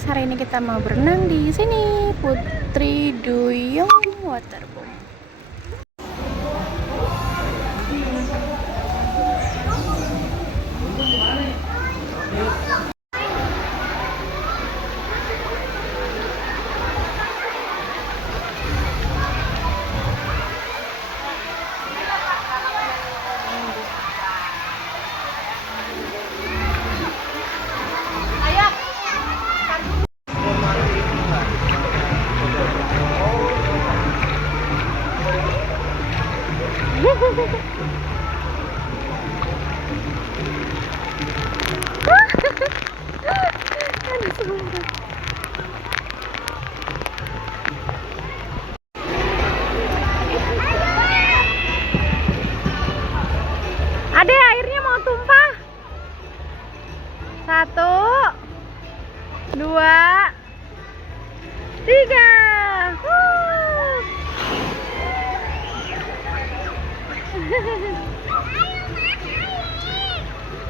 guys, hari ini kita mau berenang di sini, Putri Duyung Waterboom. Ade, airnya mau tumpah. 1, 2, 3.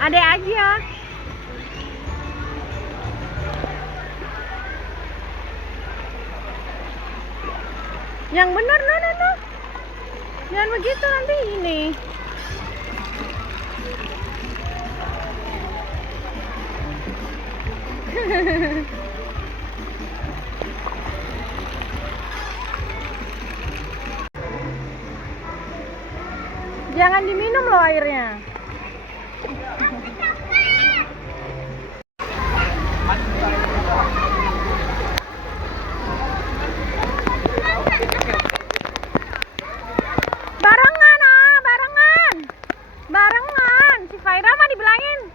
Ade aja. Yang benar, no. Jangan begitu nanti ini. Jangan diminum loh airnya. Barengan. Si Faira mah dibilangin.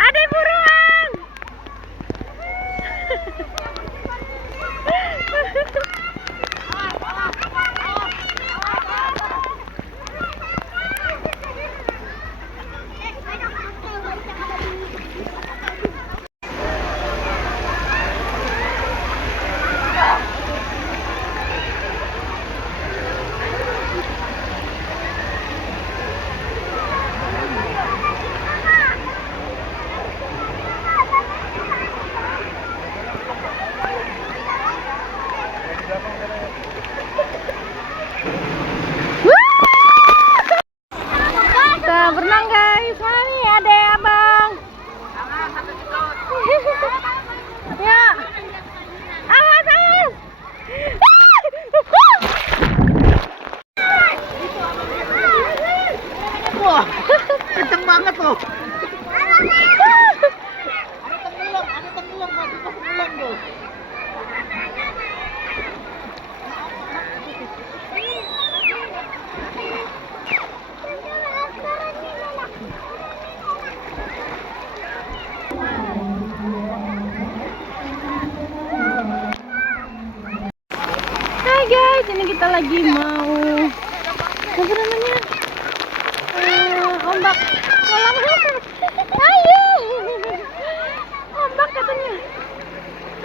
Ade buruan. Kita berenang guys. Mana nih Ade, abang? Ya. Awas. Wah, kenceng banget loh. Ada tenggelam tuh. Hai guys, ini kita lagi mau apa namanya? Ombak kolam. Ayo. Ombak katanya.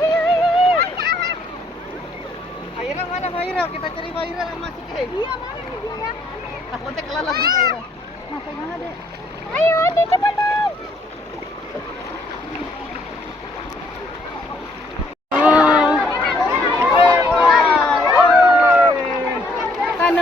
Ayo. Faira mana Faira? Kita cari Faira sama si Kay. Iya, mana nih dia ya? Takutnya kelelep di Faira. Nah, pegang Ade. Ayo Ade, cepetan. Kan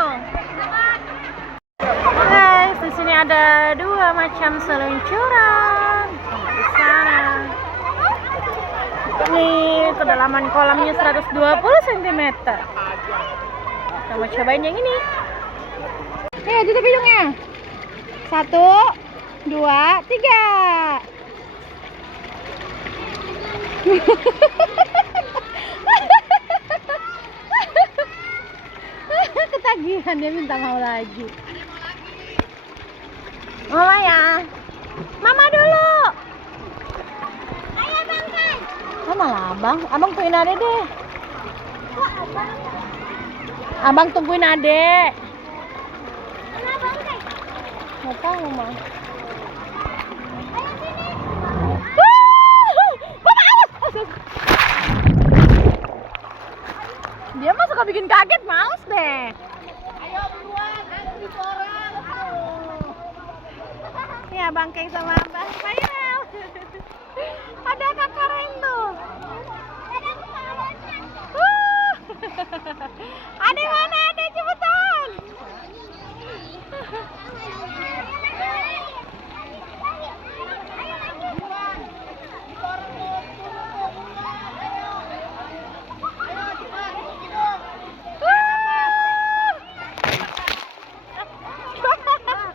tuh. Guys, di sini ada 2 macam seluncuran. Di sana. Ini kedalaman kolamnya 120 cm. Kita mau cobain yang ini. Tutup hidungnya. 1, 2, 3. Ketagihan, dia minta mau lagi. Mama ya. Mama dulu. Ayo bangkai. Oh malah abang tungguin adek deh. Abang tungguin adek. Nggak tahu mah. Dia mah suka bikin kaget, males deh. Ayo buruan, antri orang. Ya bangkeng sama Mbak Fairel. Ada kakak Rendo. Ade mana Ade, cepetan.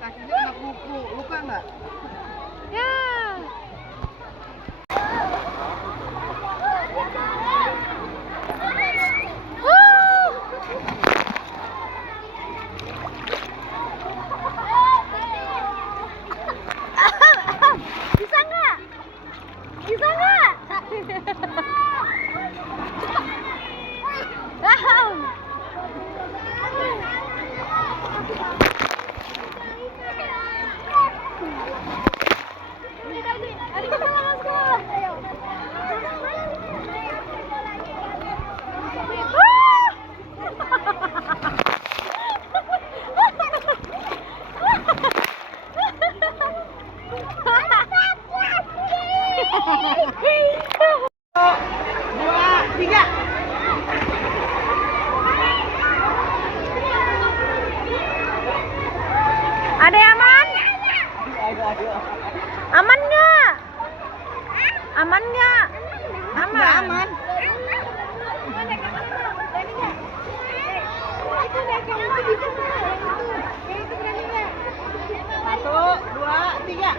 Kakinya kena kuku, luka nggak? Ya. Bisa nggak? Bisa nggak? Ada aman? Aman nggak? Aman nggak? Aman. Satu, dua, tiga.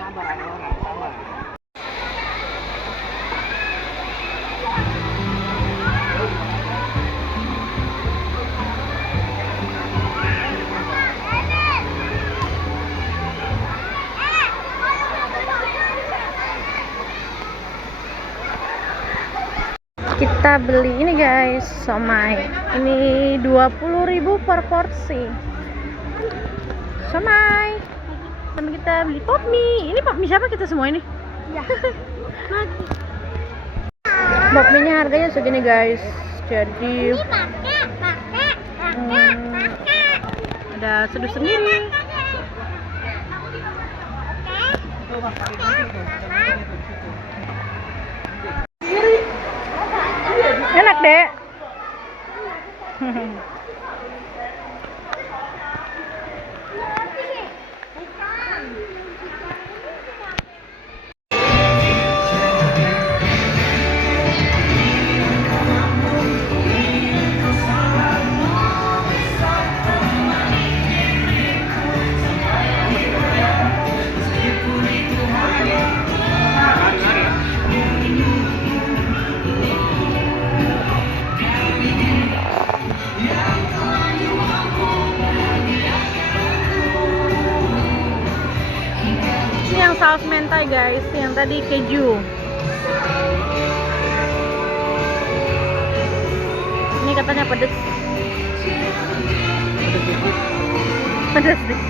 Sabar, ada orang, sabar. Kita beli ini guys, somai. Ini 20.000 per porsi. Somai. Sama kita beli pop mie. Ini pop mie siapa kita semua ini? Ya. Pop mie-nya harganya segini guys. Jadi ada seduh sendiri. Enak deh. Ini yang saus mentai guys, yang tadi keju. Ini katanya pedes. Pedes deh.